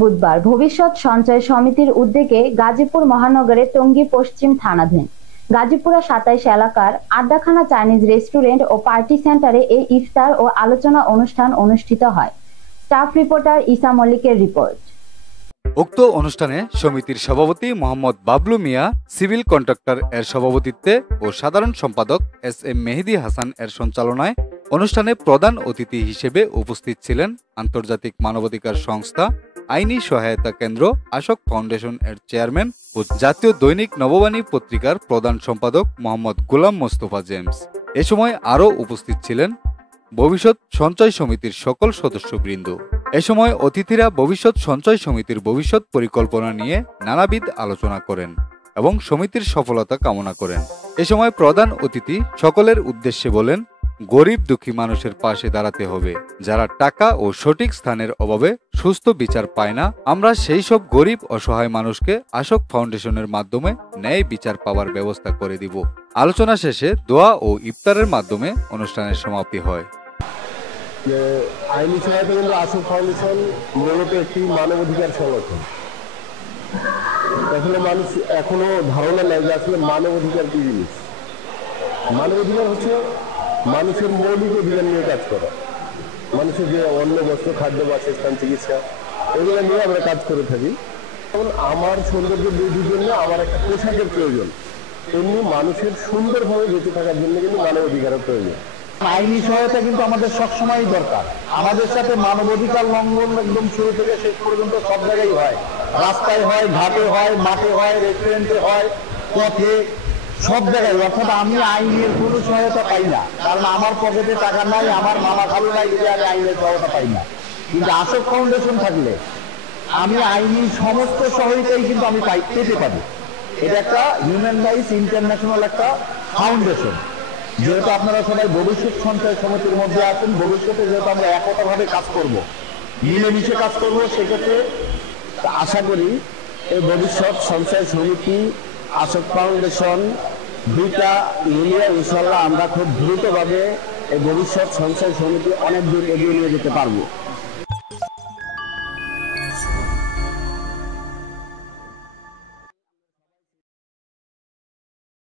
বুধবার ভবিষ্যৎ সঞ্চয় সমিতির উদ্যোগে গাজীপুর মহানগরে টঙ্গী পশ্চিম থানাধীন গাজীপুরা ২৭ এলাকার আড্ডাখানা চাইনিজ রেস্টুরেন্ট ও পার্টি সেন্টারে এই ইফতার ও আলোচনা অনুষ্ঠান অনুষ্ঠিত হয়। স্টাফ রিপোর্টার ইসা মল্লিকের রিপোর্ট। উক্ত অনুষ্ঠানে সমিতির সভাপতি মোহাম্মদ বাবলু মিয়া, সিভিল কন্ট্রাক্টর এর সভাপতিত্বে ও সাধারণ সম্পাদক এস.এম. মেহেদী হাসান এর সঞ্চালনায় অনুষ্ঠানে প্রধান অতিথি হিসেবে উপস্থিত ছিলেন আন্তর্জাতিক মানবাধিকার সংস্থা, আইনি সহায়তা কেন্দ্র, আশোক ফাউন্ডেশন এর চেয়ারম্যান ও জাতীয় দৈনিক নববাণী পত্রিকার প্রধান সম্পাদক মোহাম্মদ গোলাম মোস্তফা জেমস। এ সময় আরও উপস্থিত ছিলেন ভবিষ্যৎ সঞ্চয় সমিতির সকল সদস্যবৃন্দ। এ সময় অতিথিরা ভবিষ্যৎ সঞ্চয় সমিতির ভবিষ্যৎ পরিকল্পনা নিয়ে নানাবিধ আলোচনা করেন এবং সমিতির সফলতা কামনা করেন। এ সময় প্রধান অতিথি সকলের উদ্দেশ্যে বলেন, গরিব দুঃখী মানুষের পাশে দাঁড়াতে হবে, যারা টাকা ও সঠিক স্থানের অভাবে সুস্থ বিচার পায় না। আমরা সেই সব গরিব অসহায় মানুষকে আশোক ফাউন্ডেশনের মাধ্যমে ন্যায় বিচার পাওয়ার ব্যবস্থা করে দিব। আলোচনা শেষে দোয়া ও ইফতারের মাধ্যমে অনুষ্ঠানের সমাপ্তি হয়। আইনি সহায়তা কেন্দ্র আশোক ফাউন্ডেশন মূলত একটি মানবাধিকার সংগঠন। আসলে মানুষ এখনো ধারণা নেই যে আসলে মানবাধিকার কি জিনিস। মানবাধিকার হচ্ছে মানুষের মৌলিক অধিকার নিয়ে কাজ করা, মানুষের যে অন্ন, বস্ত্র, খাদ্য, বাসস্থান, চিকিৎসা, এগুলো নিয়ে আমরা কাজ করে থাকি। যেমন আমার সৌন্দর্য বৃদ্ধির জন্য আমার একটা পোশাকের প্রয়োজন, তেমনি মানুষের সুন্দরভাবে বেঁচে থাকার জন্য কিন্তু মানবাধিকারের প্রয়োজন। আইনি সহায়তা কিন্তু আমাদের সবসময় দরকার। আমাদের সাথে মানবাধিকার লঙ্ঘন একদম শুরু থেকে শেষ পর্যন্ত সব জায়গায় হয়, রাস্তায় হয়, ঘাটে হয়, মাঠে হয়, রেস্টুরেন্টে হয়, পথে, সব জায়গায়। অর্থাৎ আমি আইনের কোনো সহায়তা পাই না, কারণ আমার পকেটে টাকা নাই, আমার মামা খালু নাই, আমি আইনের সহায়তা পাই না। কিন্তু আশোক ফাউন্ডেশন থাকলে আমি আইনি সমস্ত সহায়তাই কিন্তু আমি পেতে পারি। এটা একটা হিউম্যান রাইটস ইন্টারন্যাশনাল একটা ফাউন্ডেশন। যেহেতু আপনারা সবাই ভবিষ্যৎ সঞ্চয় সমিতির মধ্যে আছেন, ভবিষ্যতে যেহেতু আমরা একতাভাবে কাজ করব, মিলেমিশে কাজ করব, সেক্ষেত্রে আশা করি এই ভবিষ্যৎ সঞ্চয় সমিতি, আশোক ফাউন্ডেশন দুইটা মিলিয়ে ইনশাল্লাহ আমরা খুব দ্রুতভাবে এই ভবিষ্যৎ সঞ্চয় সমিতি অনেক দূর এগিয়ে নিয়ে যেতে পারবো।